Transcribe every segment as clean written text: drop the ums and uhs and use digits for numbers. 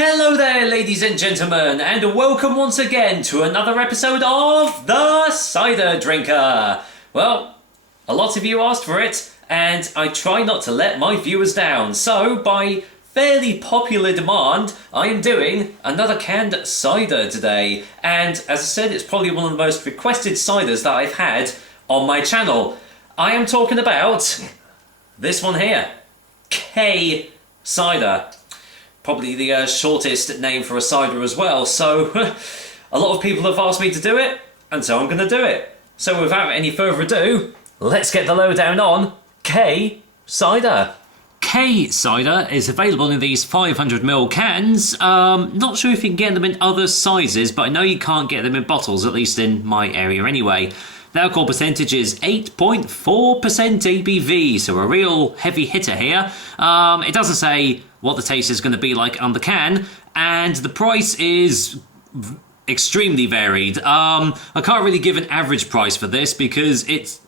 Hello there, ladies and gentlemen, and welcome once again to another episode of The Cider Drinker. Well, a lot of you asked for it, and I try not to let my viewers down, so by fairly popular demand, I am doing another canned cider today, and as I said, it's probably one of the most requested ciders that I've had on my channel. I am talking about this one here, K Cider. Probably the shortest name for a cider as well, so a lot of people have asked me to do it, and so I'm going to do it. So without any further ado, let's get the lowdown on K Cider. K Cider is available in these 500ml cans. Not sure if you can get them in other sizes, but I know you can't get them in bottles, at least in my area anyway. The alcohol percentage is 8.4% ABV, so a real heavy hitter here. It doesn't say what the taste is going to be like on the can, and the price is extremely varied. I can't really give an average price for this because it's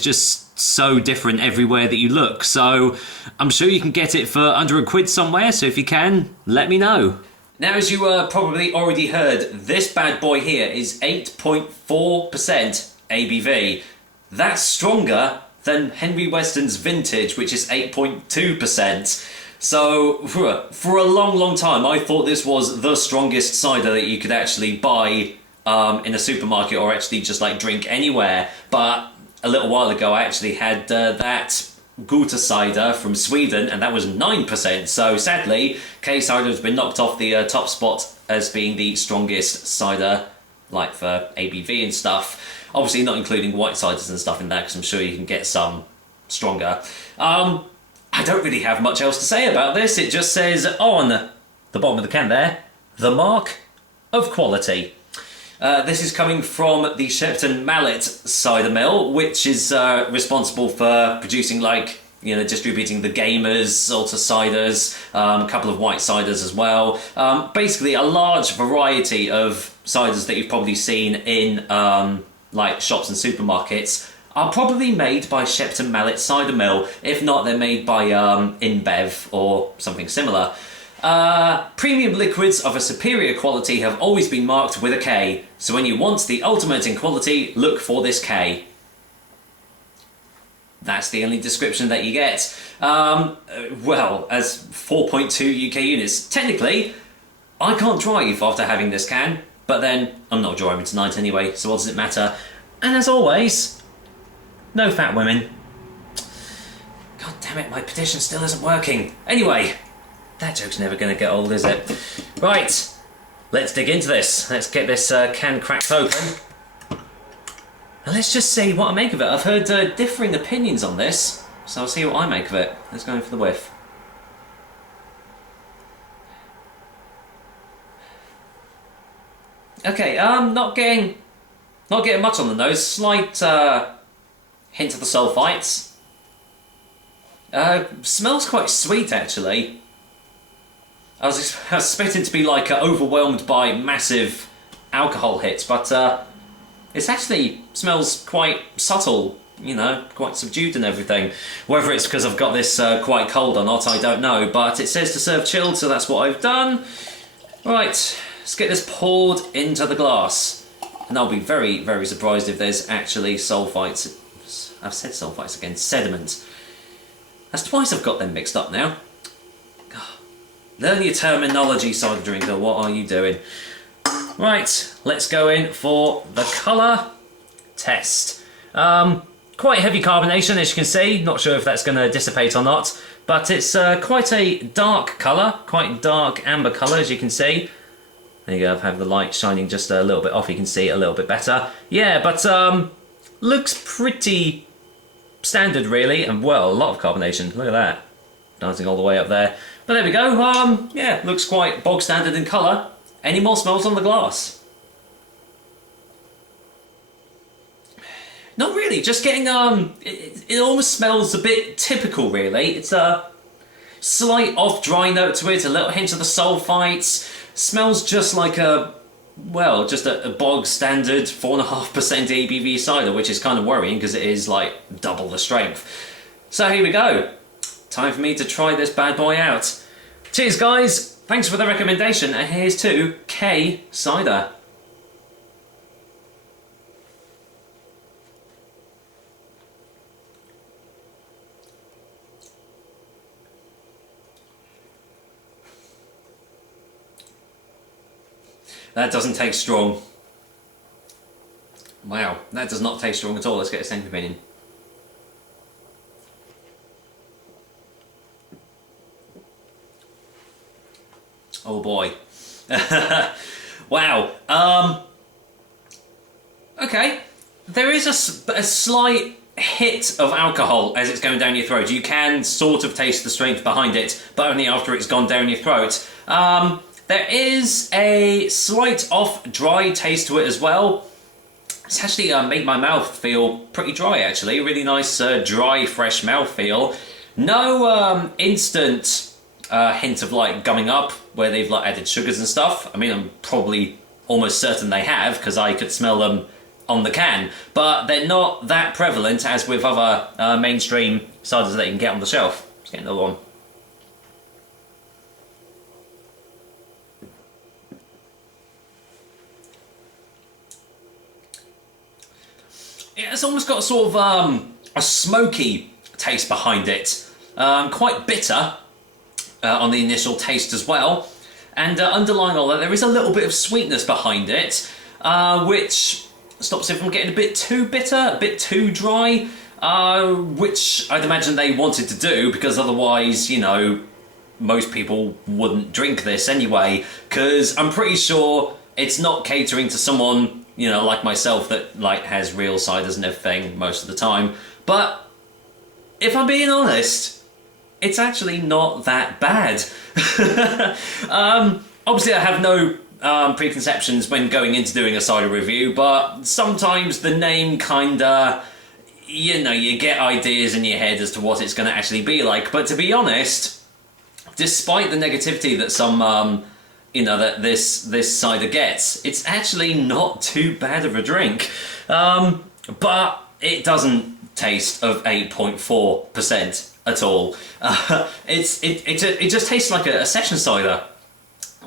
just so different everywhere that you look. So I'm sure you can get it for under £1 somewhere, so if you can, let me know. Now, as you probably already heard, this bad boy here is 8.4% ABV. That's stronger than Henry Weston's Vintage, which is 8.2%. So, for a long time, I thought this was the strongest cider that you could actually buy in a supermarket or actually just like drink anywhere. But a little while ago, I actually had that Gota cider from Sweden, and that was 9%. So sadly, K Cider has been knocked off the top spot as being the strongest cider, like for ABV and stuff. Obviously, not including white ciders and stuff in that, because I'm sure you can get some stronger. I don't really have much else to say about this. It just says on the bottom of the can there, the mark of quality. This is coming from the Shepton Mallet cider mill, which is responsible for producing, like, you know, distributing the Gamers, Salter ciders, a couple of white ciders as well. Basically, a large variety of ciders that you've probably seen in like shops and supermarkets are probably made by Shepton Mallet Cider Mill. If not, they're made by InBev or something similar. Premium liquids of a superior quality have always been marked with a K, so when you want the ultimate in quality, look for this K. That's the only description that you get. Well, as 4.2 UK units, technically, I can't drive after having this can, but then I'm not driving tonight anyway, so what does it matter? And as always, no fat women. God damn it, my petition still isn't working. Anyway, that joke's never going to get old, is it? Right, let's dig into this. Let's get this can cracked open. And let's just see what I make of it. I've heard differing opinions on this, so I'll see what I make of it. Let's go in for the whiff. Okay, not getting much on the nose. Slight hint of the sulfites. Smells quite sweet, actually. I was expecting to be like overwhelmed by massive alcohol hits, but it actually smells quite subtle, you know, quite subdued and everything. Whether it's because I've got this quite cold or not, I don't know, but it says to serve chilled, so that's what I've done. Right, let's get this poured into the glass. And I'll be very, very surprised if there's actually sulfites. I've said sulfites again, sediment. That's twice I've got them mixed up now. Learn your terminology, cider drinker, what are you doing? Right, let's go in for the colour test. Quite heavy carbonation, as you can see. Not sure if that's going to dissipate or not, but it's quite a dark colour, quite dark amber colour, as you can see. There you go, I have the light shining just a little bit off, you can see it a little bit better. Yeah, but looks pretty standard, really, and well, a lot of carbonation. Look at that, dancing all the way up there. But there we go, yeah, looks quite bog standard in colour. Any more smells on the glass? Not really, just getting, it almost smells a bit typical, really. It's a slight off-dry note to it, a little hint of the sulfites. Smells just like just a bog standard 4.5% ABV cider, which is kind of worrying because it is like double the strength. So here we go. Time for me to try this bad boy out. Cheers, guys. thanks for the recommendation, and here's to K Cider. That doesn't taste strong. Wow, that does not taste strong at all. Let's get a second opinion. Oh boy. Wow. Okay. There is a slight hit of alcohol as it's going down your throat. You can sort of taste the strength behind it, but only after it's gone down your throat. There is a slight off dry taste to it as well. It's actually made my mouth feel pretty dry, actually. Really nice, dry, fresh mouthfeel. No instant hint of like gumming up where they've like added sugars and stuff. I mean, I'm probably almost certain they have because I could smell them on the can. But they're not that prevalent as with other mainstream ciders that you can get on the shelf. Let's get another one. It's almost got sort of a smoky taste behind it. Quite bitter on the initial taste as well. And underlying all that, there is a little bit of sweetness behind it, which stops it from getting a bit too bitter, a bit too dry, which I'd imagine they wanted to do because otherwise, you know, most people wouldn't drink this anyway, because I'm pretty sure it's not catering to someone, you know, like myself that like has real ciders and everything most of the time. But if I'm being honest, it's actually not that bad. Obviously I have no preconceptions when going into doing a cider review, but sometimes the name kinda, you know, you get ideas in your head as to what it's going to actually be like. But to be honest, despite the negativity that some you know, that this cider gets, it's actually not too bad of a drink. But it doesn't taste of 8.4% at all. It just tastes like a session cider.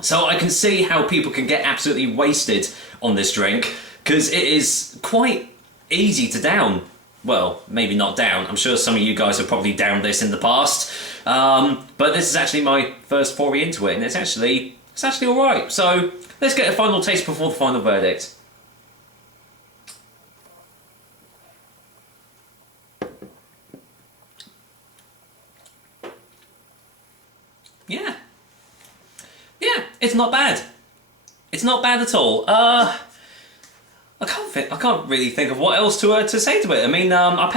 So I can see how people can get absolutely wasted on this drink, because it is quite easy to down. Well, maybe not down. I'm sure some of you guys have probably downed this in the past. But this is actually my first foray into it, and it's actually alright. So let's get a final taste before the final verdict. Yeah, it's not bad. It's not bad at all. I can't really think of what else to say to it. I mean, I'll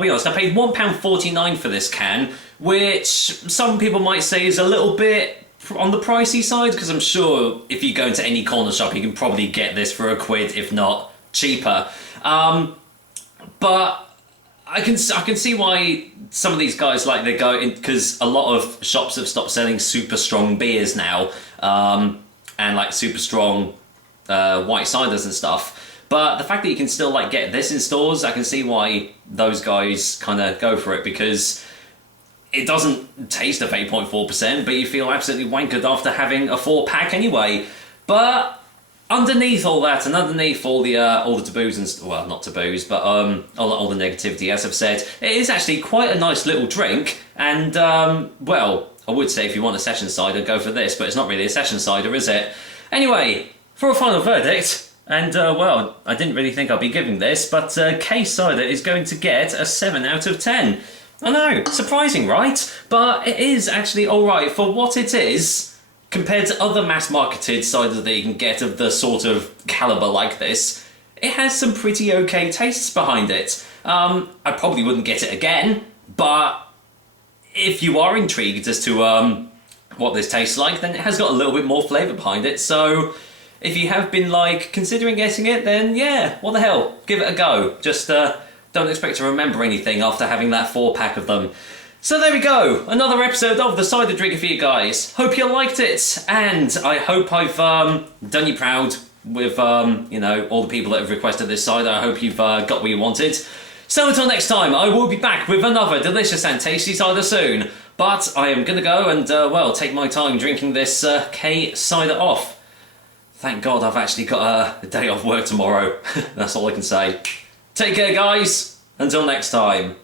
be honest, I paid £1.49 for this can, which some people might say is a little bit on the pricey side, because I'm sure if you go into any corner shop you can probably get this for £1, if not cheaper. But I can see why some of these guys, like, they go in, because a lot of shops have stopped selling super strong beers now, and like super strong white ciders and stuff. But the fact that you can still like get this in stores, I can see why those guys kind of go for it, because it doesn't taste of 8.4%, but you feel absolutely wankered after having a 4-pack anyway. But underneath all that, and underneath all the taboos and well, not taboos, but all the negativity, as I've said, it is actually quite a nice little drink. And well, I would say if you want a session cider, go for this, but it's not really a session cider, is it? Anyway, for a final verdict, and well, I didn't really think I'd be giving this, but K Cider is going to get a 7 out of 10. I know, surprising, right? But it is actually alright for what it is, compared to other mass-marketed ciders that you can get of the sort of calibre like this. It has some pretty okay tastes behind it. I probably wouldn't get it again, but if you are intrigued as to what this tastes like, then it has got a little bit more flavour behind it. So if you have been like considering getting it, then yeah, what the hell, give it a go. Just don't expect to remember anything after having that 4-pack of them. So there we go, another episode of The Cider Drinker for you guys. Hope you liked it, and I hope I've done you proud with you know, all the people that have requested this cider. I hope you've got what you wanted. So until next time, I will be back with another delicious and tasty cider soon. But I am going to go and, well, take my time drinking this K cider off. Thank God I've actually got a day off work tomorrow. That's all I can say. Take care, guys. Until next time.